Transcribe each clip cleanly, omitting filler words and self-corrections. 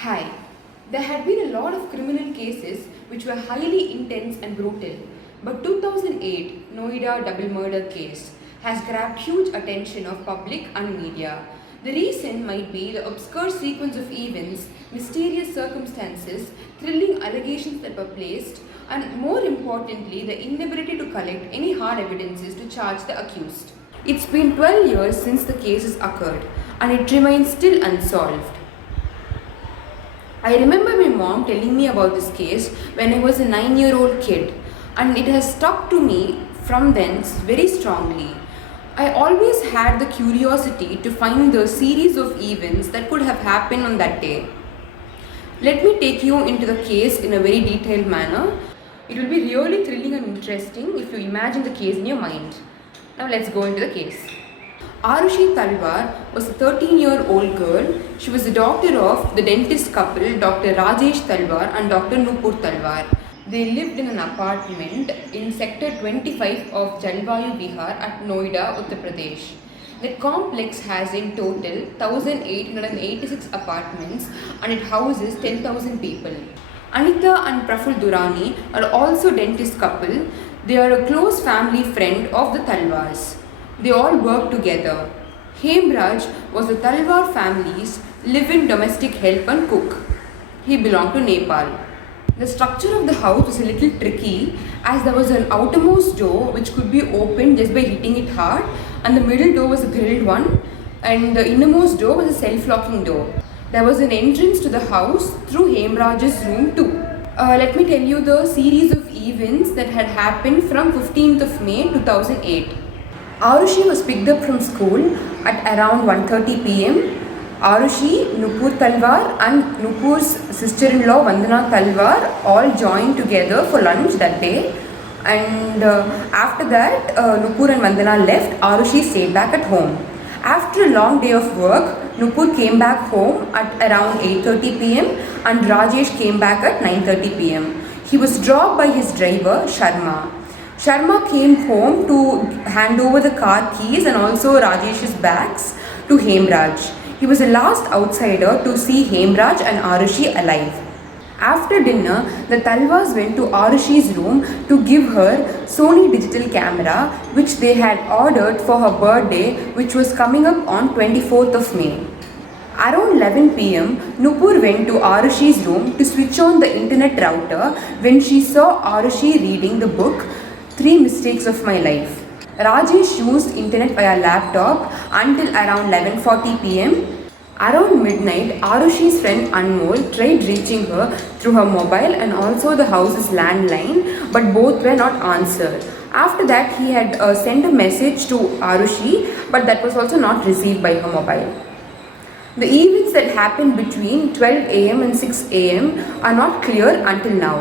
Hi. There had been a lot of criminal cases which were highly intense and brutal, but 2008 Noida double murder case has grabbed huge attention of public and media. The reason might be the obscure sequence of events, mysterious circumstances, thrilling allegations that were placed, and more importantly, the inability to collect any hard evidences to charge the accused. It's been 12 years since the case has occurred, and it remains still unsolved. I remember my mom telling me about this case when I was a 9-year-old kid, and it has stuck to me from then very strongly. I always had the curiosity to find the series of events that could have happened on that day. Let me take you into the case in a very detailed manner. It will be really thrilling and interesting if you imagine the case in your mind. Now let's go into the case. Arushi Talwar was a 13-year-old girl. She was the daughter of the dentist couple Dr. Rajesh Talwar and Dr. Nupur Talwar. They lived in an apartment in Sector 25 of Jalvayu Vihar at Noida, Uttar Pradesh. The complex has in total 1,886 apartments and it houses 10,000 people. Anita and Praful Durani are also dentist couple. They are a close family friend of the Talwars. They all work together. Hemraj was the Talwar family's live-in domestic help and cook. He belonged to Nepal. The structure of the house was a little tricky as there was an outermost door which could be opened just by hitting it hard, and the middle door was a grilled one and the innermost door was a self-locking door. There was an entrance to the house through Hemraj's room too. Let me tell you the series of events that had happened from 15th of May 2008. Arushi was picked up from school at around 1:30 p.m. Arushi, Nupur Talwar and Nupur's sister-in-law Vandana Talwar all joined together for lunch that day, and after that Nupur and Vandana left. Arushi stayed back at home. After a long day of work, Nupur came back home at around 8:30 p.m. and Rajesh came back at 9:30 p.m. He was dropped by his driver Sharma. Sharma came home to hand over the car keys and also Rajesh's bags to Hemraj. He was the last outsider to see Hemraj and Arushi alive. After dinner, the Talwars went to Arushi's room to give her Sony digital camera which they had ordered for her birthday, which was coming up on 24th of May. Around 11 p.m., Nupur went to Arushi's room to switch on the internet router when she saw Arushi reading the book 3 Mistakes of My Life. Rajesh used internet via laptop until around 11:40 p.m. Around midnight, Arushi's friend Anmol tried reaching her through her mobile and also the house's landline, but both were not answered. After that, he had sent a message to Arushi, but that was also not received by her mobile. The events that happened between 12 a.m. and 6 a.m. are not clear until now.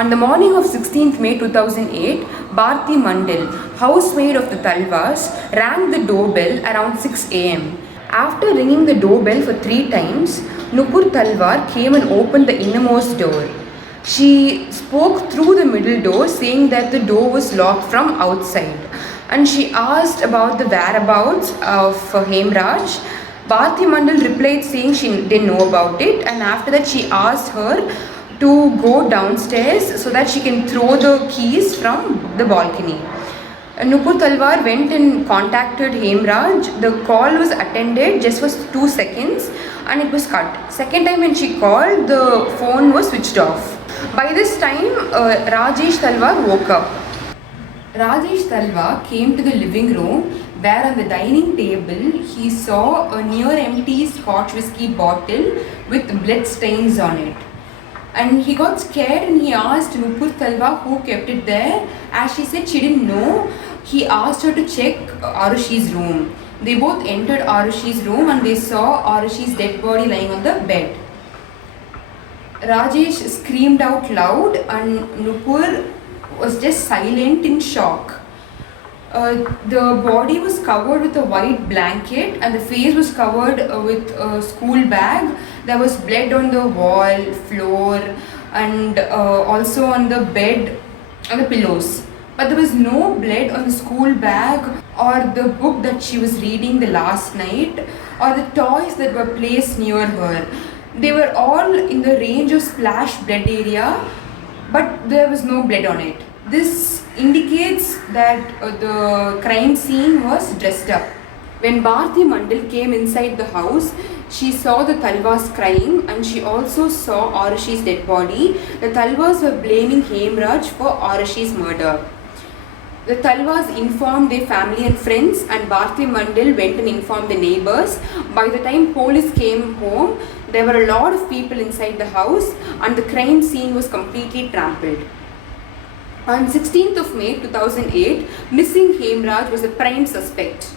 On the morning of 16th May 2008, Bharti Mandal, housemaid of the Talwars, rang the doorbell around 6 a.m. After ringing the doorbell for 3 times, Nupur Talwar came and opened the innermost door. She spoke through the middle door saying that the door was locked from outside, and she asked about the whereabouts of Hemraj. Bharti Mandal replied saying she didn't know about it, and after that she asked her to go downstairs so that she can throw the keys from the balcony. Nupur Talwar went and contacted Hemraj. The call was attended just for 2 seconds and it was cut. Second time when she called, the phone was switched off. By this time, Rajesh Talwar woke up. Rajesh Talwar came to the living room where on the dining table he saw a near empty Scotch whisky bottle with blood stains on it. And he got scared and he asked Nupur Talwar who kept it there. As she said she didn't know, he asked her to check Arushi's room. They both entered Arushi's room and they saw Arushi's dead body lying on the bed. Rajesh screamed out loud and Nupur was just silent in shock. The body was covered with a white blanket and the face was covered with a school bag. There was blood on the wall, floor, and also on the bed, on the pillows. But there was no blood on the school bag or the book that she was reading the last night or the toys that were placed near her. They were all in the range of splash blood area, but there was no blood on it. This indicates that the crime scene was dressed up. When Bharti Mandal came inside the house, she saw the Talwas crying and she also saw Arushi's dead body. The Talwas were blaming Hemraj for Arushi's murder. The Talwas informed their family and friends, and Bharti Mandal went and informed the neighbors. By the time police came home, there were a lot of people inside the house and the crime scene was completely trampled. On 16th of May 2008, missing Hemraj was a prime suspect.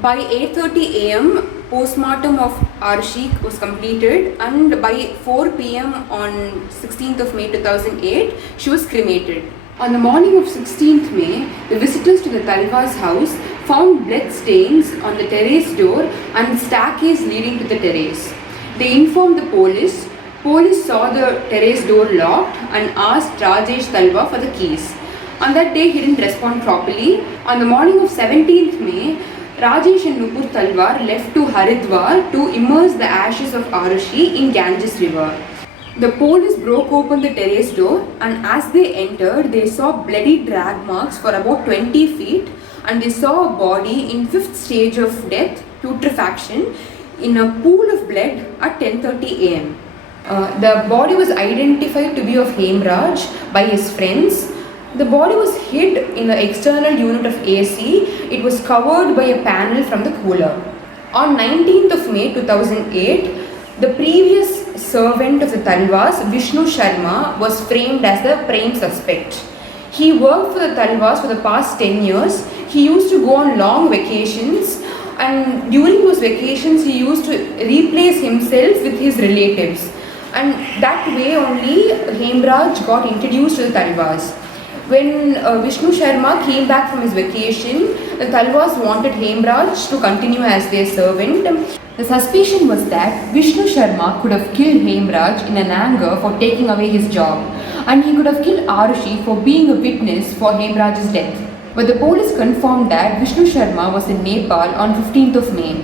By 8:30 am, postmortem of Arushi was completed, and by 4 pm on 16th of May 2008, she was cremated. On the morning of 16th May, the visitors to the Talwas house found blood stains on the terrace door and the staircase leading to the terrace. They informed the police. Police saw the terrace door locked and asked Rajesh Talwa for the keys. On that day, he didn't respond properly. On the morning of 17th May, Rajesh and Nupur Talwar left to Haridwar to immerse the ashes of Arushi in Ganges river. The police broke open the terrace door, and as they entered, they saw bloody drag marks for about 20 feet, and they saw a body in 5th stage of death, putrefaction, in a pool of blood at 10:30 am. The body was identified to be of Hemraj by his friends. The body was hid in the external unit of AC. It was covered by a panel from the cooler. On 19th of May 2008, the previous servant of the Talwas, Vishnu Sharma, was framed as the prime suspect. He worked for the Talwas for the past 10 years. He used to go on long vacations, and during those vacations he used to replace himself with his relatives, and that way only Hemraj got introduced to the Talwas. When Vishnu Sharma came back from his vacation, the Talwas wanted Hemraj to continue as their servant. The suspicion was that Vishnu Sharma could have killed Hemraj in an anger for taking away his job, and he could have killed Arushi for being a witness for Hemraj's death. But the police confirmed that Vishnu Sharma was in Nepal on 15th of May.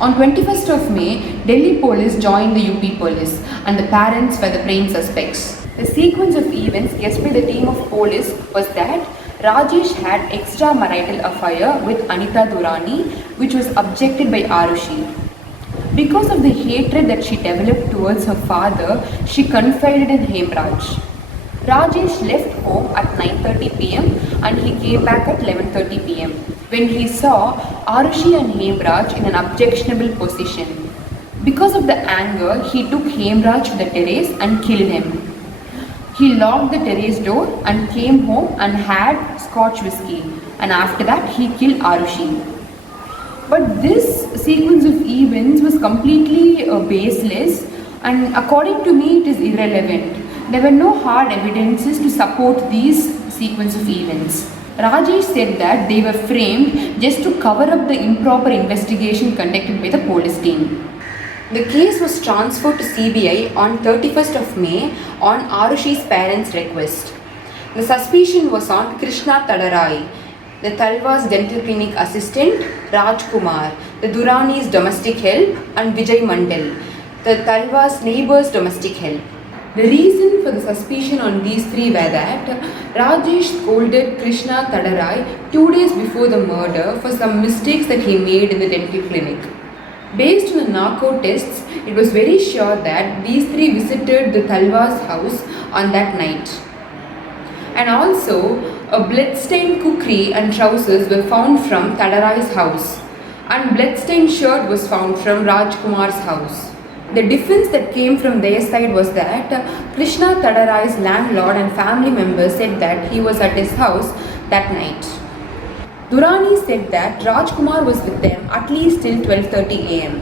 On 21st of May, Delhi police joined the UP police, and the parents were the prime suspects. The sequence of events guessed by the team of police was that Rajesh had extramarital affair with Anita Durrani, which was objected by Arushi. Because of the hatred that she developed towards her father, she confided in Hemraj. Rajesh left home at 9:30 pm and he came back at 11:30 pm when he saw Arushi and Hemraj in an objectionable position. Because of the anger, he took Hemraj to the terrace and killed him. He locked the terrace door and came home and had Scotch whiskey, and after that he killed Arushi. But this sequence of events was completely baseless, and according to me it is irrelevant. There were no hard evidences to support these sequence of events. Rajesh said that they were framed just to cover up the improper investigation conducted by the police team. The case was transferred to CBI on 31st of May on Arushi's parents' request. The suspicion was on Krishna Tadarai, the Talwas dental clinic assistant, Raj Kumar, the Durrani's domestic help, and Vijay Mandal, the Talwas neighbor's domestic help. The reason for the suspicion on these three were that Rajesh scolded Krishna Tadarai 2 days before the murder for some mistakes that he made in the dental clinic. Based on the narco tests, it was very sure that these three visited the Talwas house on that night. And also, a bloodstained kukri and trousers were found from Tadarai's house, and bloodstained shirt was found from Raj Kumar's house. The defense that came from their side was that Krishna Tadarai's landlord and family members said that he was at his house that night. Durrani said that Raj Kumar was with them at least till 12:30 am.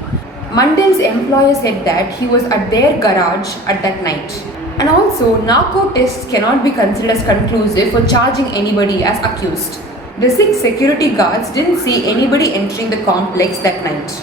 Mandal's employer said that he was at their garage at that night. And also, narco tests cannot be considered as conclusive for charging anybody as accused. The 6 security guards didn't see anybody entering the complex that night.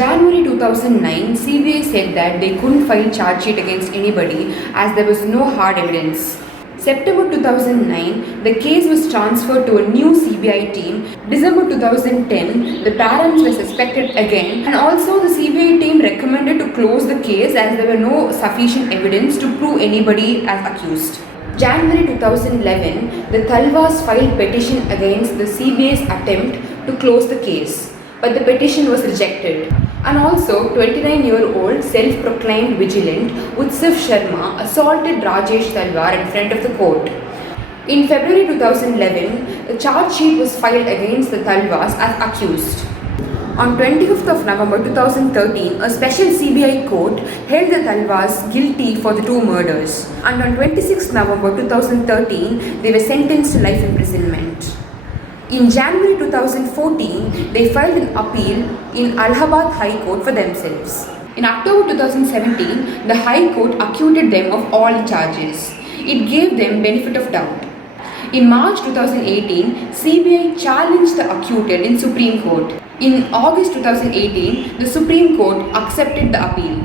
January 2009, CBI said that they couldn't file charge sheet against anybody as there was no hard evidence. September 2009, the case was transferred to a new CBI team. December 2010, the parents were suspected again, and also the CBI team recommended to close the case as there were no sufficient evidence to prove anybody as accused. January 2011, the Talvas filed petition against the CBI's attempt to close the case, but the petition was rejected. And also, 29-year-old self-proclaimed vigilant Utsif Sharma assaulted Rajesh Talwar in front of the court. In February 2011, a charge sheet was filed against the Talvas as accused. On 25th of November 2013, a special CBI court held the Talvas guilty for the two murders. And on 26th November 2013, they were sentenced to life imprisonment. In January 2014, they filed an appeal in Allahabad High Court for themselves. In October 2017, the High Court acquitted them of all the charges. It gave them benefit of doubt. In March 2018, CBI challenged the acquittal in Supreme Court. In August 2018, the Supreme Court accepted the appeal.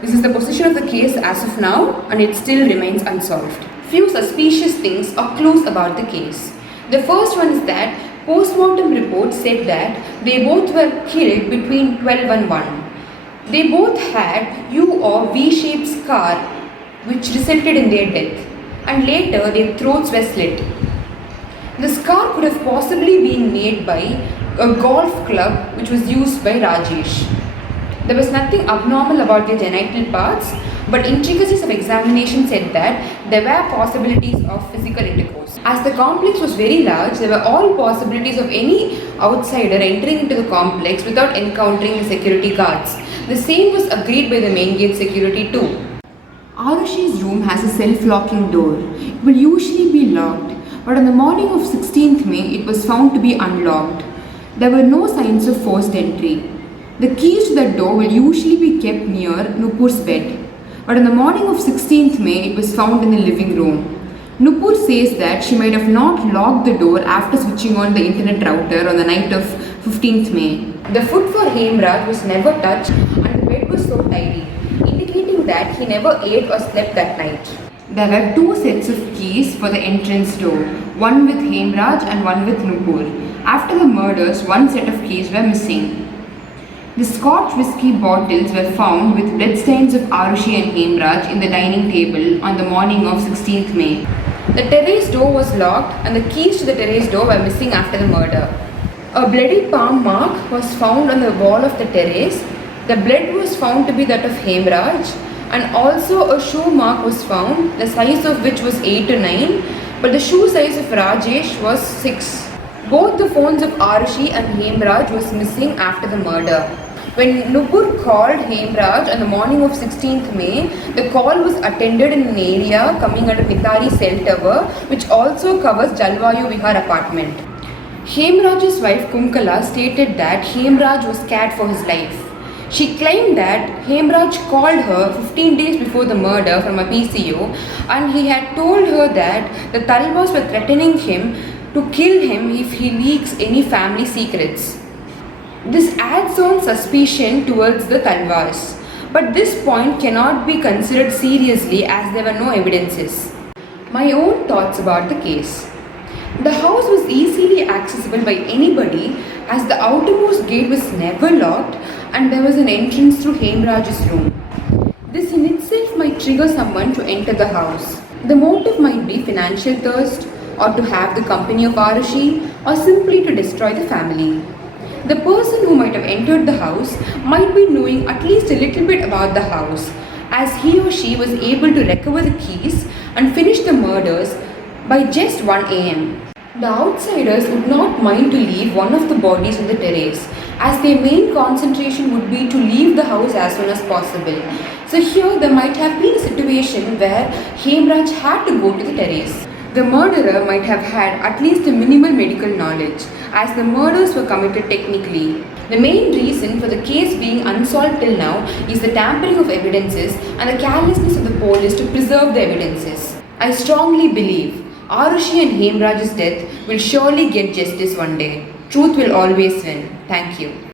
This is the position of the case as of now, and it still remains unsolved. Few suspicious things or clues about the case. The first one is that post-mortem report said that they both were killed between 12 and 1. They both had U or V-shaped scar which resulted in their death, and later their throats were slit. The scar could have possibly been made by a golf club which was used by Rajesh. There was nothing abnormal about their genital parts, but intricacies of examination said that there were possibilities of physical intercourse. As the complex was very large, there were all possibilities of any outsider entering into the complex without encountering the security guards. The same was agreed by the main gate security too. Arushi's room has a self-locking door. It will usually be locked, but on the morning of 16th May, it was found to be unlocked. There were no signs of forced entry. The keys to the door will usually be kept near Nupur's bed. But on the morning of 16th May, it was found in the living room. Nupur says that she might have not locked the door after switching on the internet router on the night of 15th May. The foot for Hemraj was never touched and the bed was so tidy, indicating that he never ate or slept that night. There were two sets of keys for the entrance door, one with Hemraj and one with Nupur. After the murders, one set of keys were missing. The Scotch whiskey bottles were found with bloodstains of Arushi and Hemraj in the dining table on the morning of 16th May. The terrace door was locked and the keys to the terrace door were missing after the murder. A bloody palm mark was found on the wall of the terrace. The blood was found to be that of Hemraj, and also a shoe mark was found, the size of which was 8 to 9, but the shoe size of Rajesh was 6. Both the phones of Arushi and Hemraj was missing after the murder. When Nupur called Hemraj on the morning of 16th May, the call was attended in an area coming under Nitari cell tower, which also covers Jalvayu Vihar apartment. Hemraj's wife Kumkala stated that Hemraj was scared for his life. She claimed that Hemraj called her 15 days before the murder from a PCO, and he had told her that the Talvas were threatening him to kill him if he leaks any family secrets. This adds on suspicion towards the Talvas, but this point cannot be considered seriously as there were no evidences. My own thoughts about the case. The house was easily accessible by anybody as the outermost gate was never locked and there was an entrance through Hemraj's room. This in itself might trigger someone to enter the house. The motive might be financial thirst, or to have the company of Arushi, or simply to destroy the family. The person who might have entered the house might be knowing at least a little bit about the house, as he or she was able to recover the keys and finish the murders by just 1 am. The outsiders would not mind to leave one of the bodies on the terrace, as their main concentration would be to leave the house as soon as possible. So here there might have been a situation where Hemraj had to go to the terrace. The murderer might have had at least a minimal medical knowledge, as the murders were committed technically. The main reason for the case being unsolved till now is the tampering of evidences and the carelessness of the police to preserve the evidences. I strongly believe Arushi and Hemraj's death will surely get justice one day. Truth will always win. Thank you.